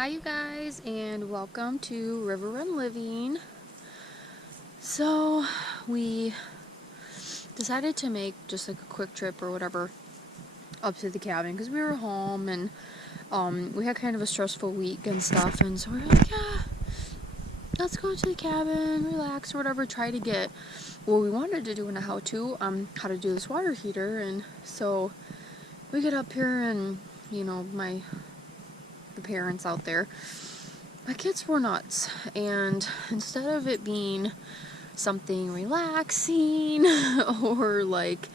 Hi you guys, and welcome to River Run Living. So we decided to make just like a quick trip or whatever up to the cabin because we were home and we had kind of a stressful week and stuff, and so we were like, yeah, let's go to the cabin, relax or whatever, try to get what we wanted to do in a how to do this water heater. And so we get up here and the parents out there, my kids were nuts, and instead of it being something relaxing or like,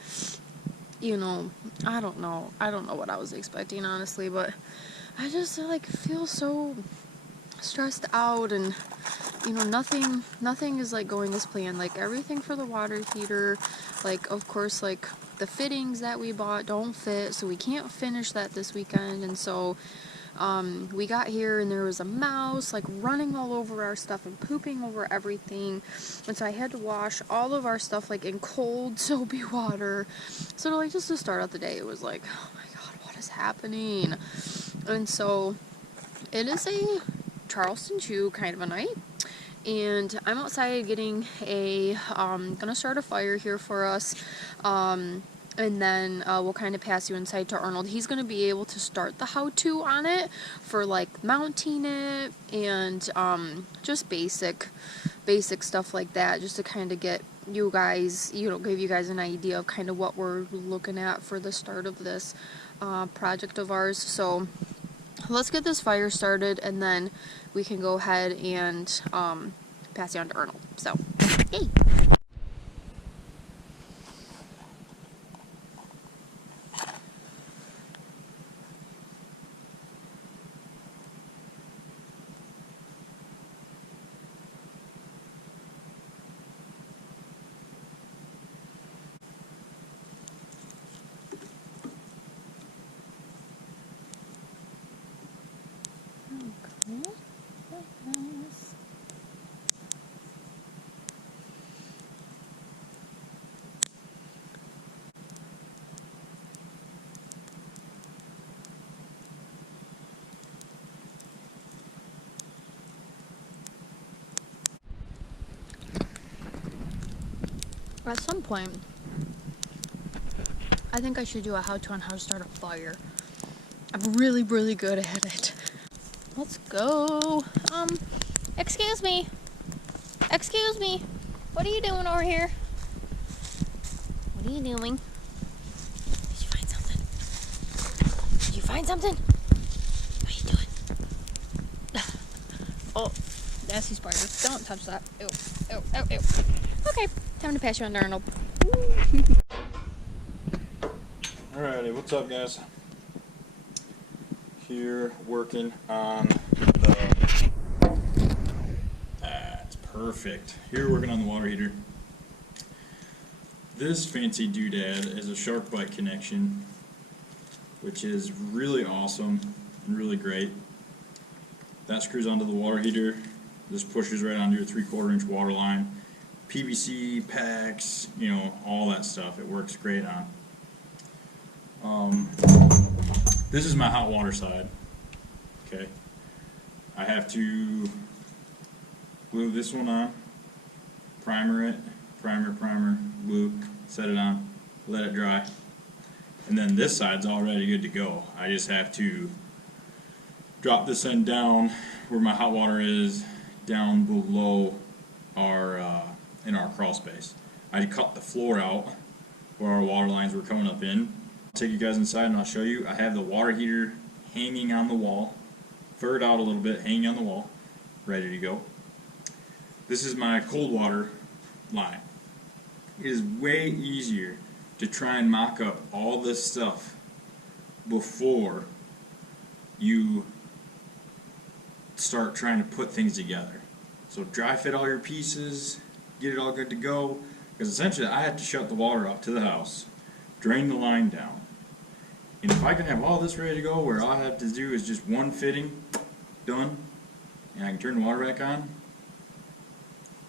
I don't know what I was expecting, honestly, but I just like feel so stressed out, and nothing is like going as planned. Like everything for the water heater, like of course, like the fittings that we bought don't fit, so we can't finish that this weekend. And so we got here and there was a mouse like running all over our stuff and pooping over everything, and so I had to wash all of our stuff like in cold soapy water. So like just to start out the day, it was like, oh my god, what is happening? And so it is a Charleston Chew kind of a night, and I'm outside getting gonna start a fire here for us, and then we'll kind of pass you inside to Arnold. He's going to be able to start the how-to on it for like mounting it and just basic stuff like that, just to kind of get you guys, give you guys an idea of kind of what we're looking at for the start of this project of ours. So let's get this fire started, and then we can go ahead and pass you on to Arnold. So, yay! At some point, I think I should do a how-to on how to start a fire. I'm really, really good at it. Let's go. Excuse me. Excuse me. What are you doing over here? What are you doing? Did you find something? Did you find something? What are you doing? Oh, nasty spider. Don't touch that. Ew, ew, ew, ew. Okay, time to pass you on to Arnold. Alrighty, what's up, guys? Here working on the. That's perfect. Here working on the water heater. This fancy doodad is a shark bite connection, which is really awesome and really great. That screws onto the water heater. This pushes right onto your 3/4 inch water line. PVC packs, all that stuff. It works great on. This is my hot water side. Okay, I have to glue this one on, primer it, primer, glue, set it on, let it dry, and then this side's already good to go. I just have to drop this end down where my hot water is, down below our in our crawl space. I cut the floor out where our water lines were coming up in. I'll take you guys inside and I'll show you. I have the water heater hanging on the wall, furred out a little bit, hanging on the wall, ready to go. This is my cold water line. It is way easier to try and mock up all this stuff before you start trying to put things together. So dry fit all your pieces, get it all good to go, because essentially I have to shut the water off to the house, drain the line down, and if I can have all this ready to go where all I have to do is just one fitting, done, and I can turn the water back on,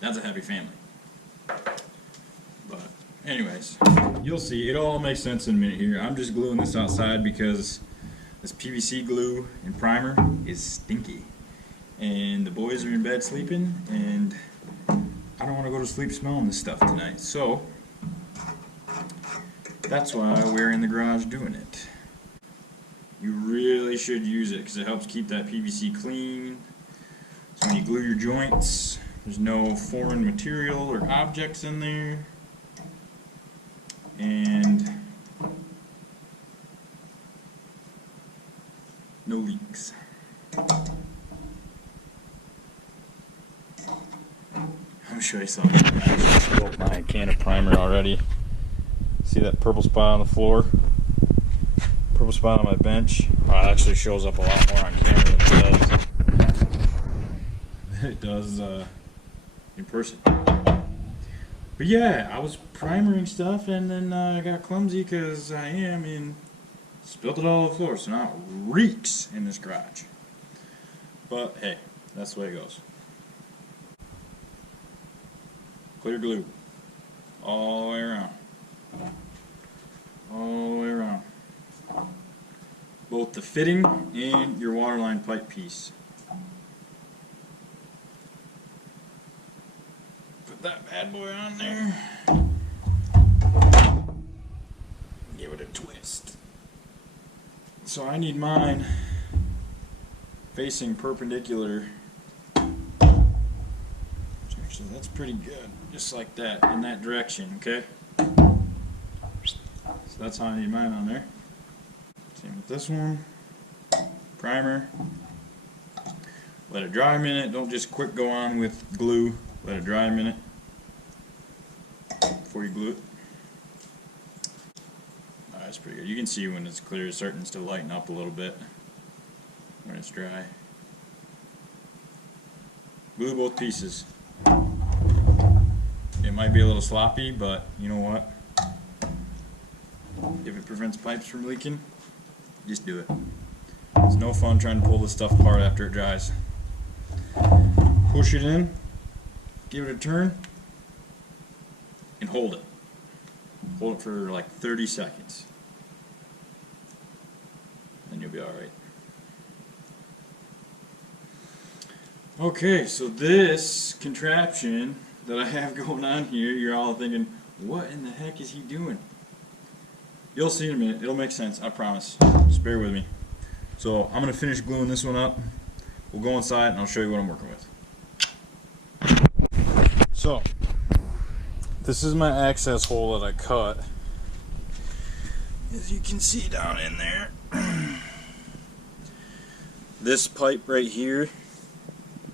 that's a happy family. But anyways, you'll see, it all makes sense in a minute here. I'm just gluing this outside because This PVC glue and primer is stinky. And the boys are in bed sleeping, and I don't want to go to sleep smelling this stuff tonight. So, that's why we're in the garage doing it. You really should use it because it helps keep that PVC clean. So when you glue your joints, there's no foreign material or objects in there. And no leaks. I'll show you something. I spilled my can of primer already. See that purple spot on the floor? Purple spot on my bench. Oh, it actually shows up a lot more on camera than it does in person. But yeah, I was primering stuff and then I got clumsy because I am and spilled it all over the floor. So now it reeks in this garage. But hey, that's the way it goes. Clear glue all the way around. All the way around. Both the fitting and your waterline pipe piece. Put that bad boy on there. Give it a twist. So I need mine facing perpendicular. Actually, that's pretty good. Just like that, in that direction, okay? So that's how I need mine on there. Same with this one. Primer. Let it dry a minute. Don't just quick go on with glue. Let it dry a minute before you glue it. Alright, that's pretty good. You can see when it's clear, it's starting to lighten up a little bit when it's dry. Glue both pieces. It might be a little sloppy, but you know what? If it prevents pipes from leaking, just do it. It's no fun trying to pull this stuff apart after it dries. Push it in, give it a turn, and hold it. Hold it for like 30 seconds. And you'll be alright. Okay, so this contraption that I have going on here, you're all thinking, what in the heck is he doing? You'll see in a minute. It'll make sense, I promise. Just bear with me. So I'm going to finish gluing this one up. We'll go inside and I'll show you what I'm working with. So, this is my access hole that I cut. As you can see down in there. This pipe right here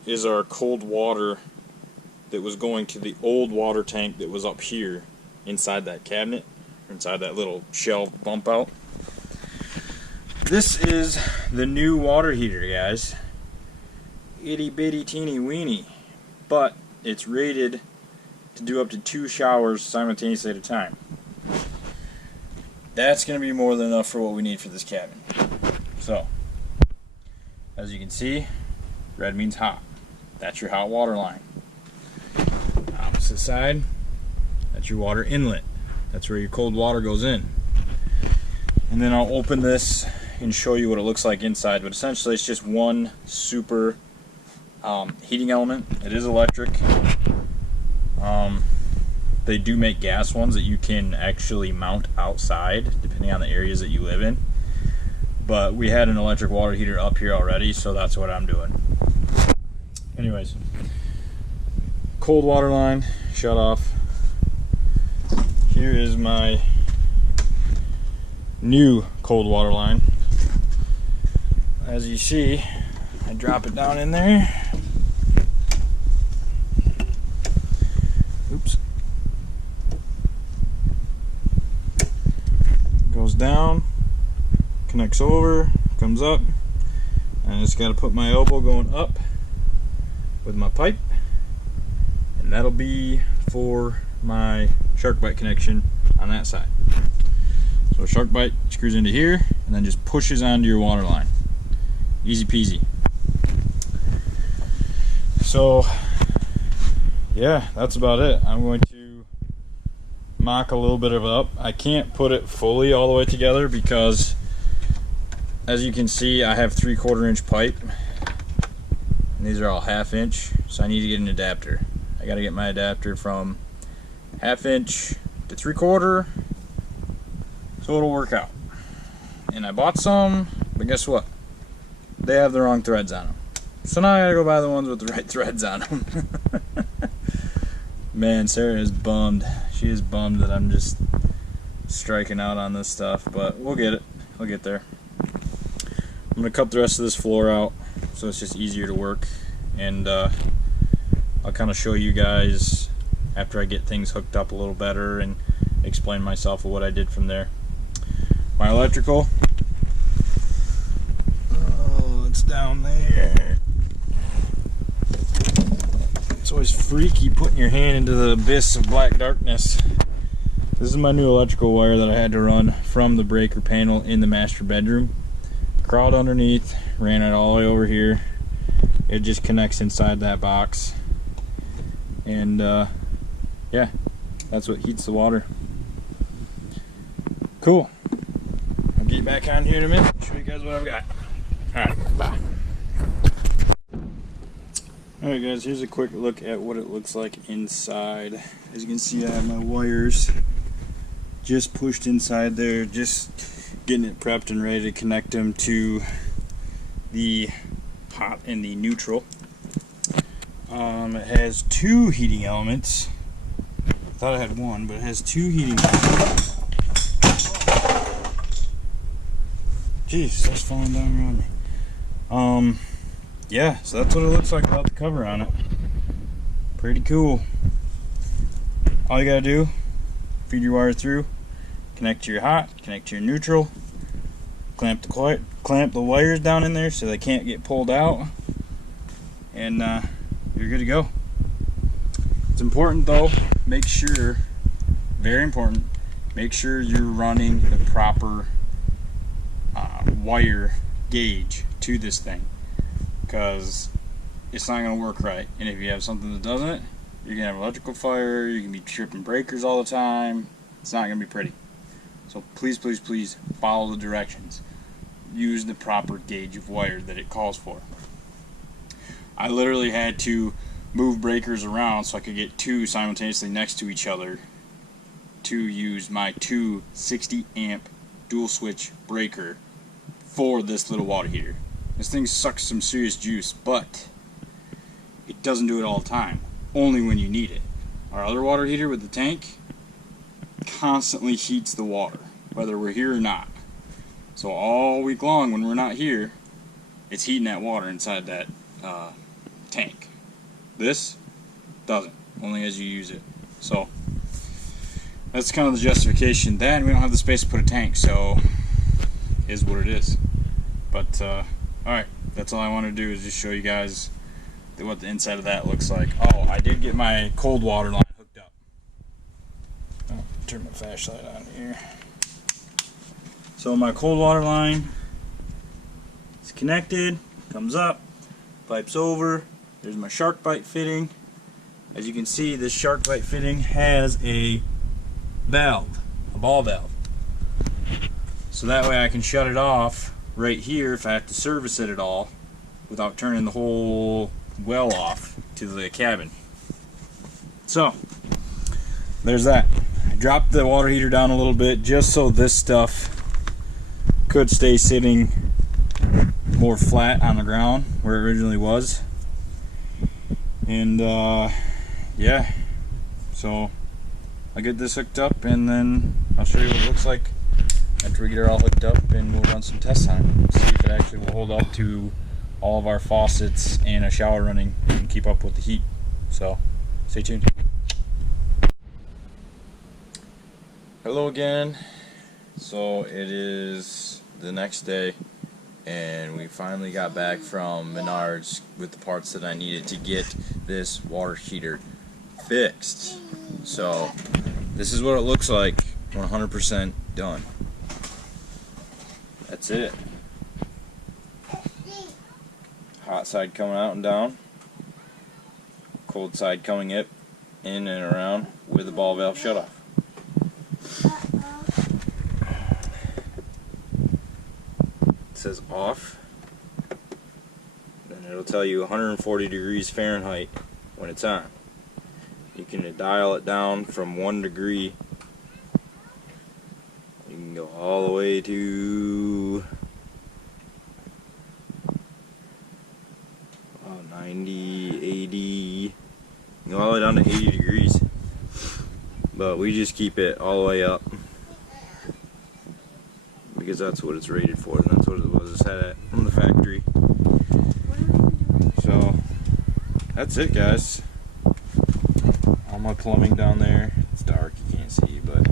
is our cold water that was going to the old water tank that was up here inside that cabinet, or inside that little shelf bump out. This is the new water heater, guys. Itty bitty teeny weeny, but it's rated to do up to 2 showers simultaneously at a time. That's going to be more than enough for what we need for this cabin. So, as you can see, red means hot. That's your hot water line. Opposite side, that's your water inlet. That's where your cold water goes in. And then I'll open this and show you what it looks like inside, but essentially it's just one super heating element. It is electric. They do make gas ones that you can actually mount outside depending on the areas that you live in, but we had an electric water heater up here already, so that's what I'm doing. Anyways, cold water line shut off. Here is my new cold water line. As you see, I drop it down in there. Oops. Goes down, connects over, comes up, and I just got to put my elbow going up with my pipe, and that'll be for my shark bite connection on that side. So shark bite screws into here and then just pushes onto your water line. Easy peasy. So yeah, that's about it. I'm going to mock a little bit of it up. I can't put it fully all the way together because as you can see, I have 3/4 inch pipe, and these are all 1/2 inch, so I need to get an adapter. I gotta get my adapter from 1/2 inch to 3/4, so it'll work out. And I bought some, but guess what? They have the wrong threads on them. So now I gotta go buy the ones with the right threads on them. Man, Sarah is bummed. She is bummed that I'm just striking out on this stuff, but we'll get it. We'll get there. I'm gonna cut the rest of this floor out so it's just easier to work, and I'll kind of show you guys after I get things hooked up a little better and explain myself of what I did from there. My electrical, oh, it's down there. It's always freaky putting your hand into the abyss of black darkness. This is my new electrical wire that I had to run from the breaker panel in the master bedroom. Crawled underneath, ran it all the way over here. It just connects inside that box. And yeah, that's what heats the water. Cool. I'll get back on here in a minute, show you guys what I've got. Alright, bye. Alright guys, here's a quick look at what it looks like inside. As you can see, I have my wires just pushed inside there, just getting it prepped and ready to connect them to the hot and the neutral. It has 2 heating elements. I thought I had one, but it has 2 heating elements. Jeez, that's falling down around me. Yeah, so that's what it looks like without the cover on it. Pretty cool. All you gotta do, feed your wire through, connect to your hot, connect to your neutral, clamp the wires down in there so they can't get pulled out, and you're good to go. It's important though, make sure, very important, make sure you're running the proper wire gauge to this thing, because it's not going to work right. And if you have something that doesn't, you're going to have electrical fire, you're going to be tripping breakers all the time. It's not going to be pretty. So please, please, please follow the directions. Use the proper gauge of wire that it calls for. I literally had to move breakers around so I could get 2 simultaneously next to each other to use my 2 60 amp dual switch breaker for this little water heater. This thing sucks some serious juice, but it doesn't do it all the time, only when you need it. Our other water heater with the tank constantly heats the water, whether we're here or not. So all week long when we're not here, it's heating that water inside that tank. This doesn't, only as you use it. So that's kind of the justification. Then we don't have the space to put a tank, so is what it is. But alright, that's all I want to do is just show you guys what the inside of that looks like. Oh, I did get my cold water line hooked up. Oh, turn my flashlight on here. So my cold water line is connected, comes up, pipes over. There's my shark bite fitting. As you can see, this shark bite fitting has a valve, a ball valve. So that way I can shut it off right here if I have to service it at all without turning the whole well off to the cabin. So there's that. I dropped the water heater down a little bit just so this stuff could stay sitting more flat on the ground where it originally was. And yeah, so I'll get this hooked up and then I'll show you what it looks like after we get it all hooked up, and we'll run some tests on it, see if it actually will hold up to all of our faucets and a shower running and keep up with the heat. So stay tuned. Hello again. So it is the next day and we finally got back from Menards with the parts that I needed to get this water heater fixed. So this is what it looks like 100% done. That's it. Hot side coming out and down, cold side coming in and around with the ball valve shut off. says off. Then it'll tell you 140 degrees Fahrenheit when it's on. You can dial it down from 1 degree. You can go all the way to 90, 80. You can go all the way down to 80 degrees. But we just keep it all the way up because that's what it's rated for, and that's what it was set at from the factory. So that's it, guys. All my plumbing down there, it's dark, you can't see, but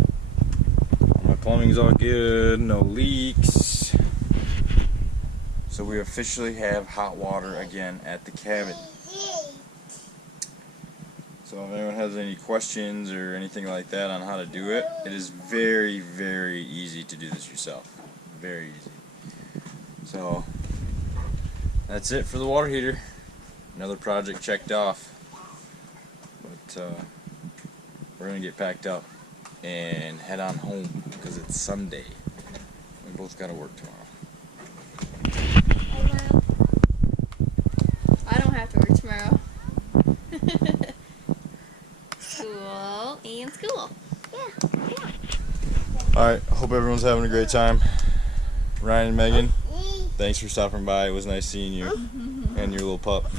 all my plumbing's all good, no leaks. So we officially have hot water again at the cabin. So if anyone has any questions or anything like that on how to do it, it is very, very easy to do this yourself. Very easy. So that's it for the water heater. Another project checked off. But we're going to get packed up and head on home because it's Sunday. We both got to work tomorrow. I don't have to work tomorrow. School and school. Alright, hope everyone's having a great time. Ryan and Megan, thanks for stopping by. It was nice seeing you and your little pup.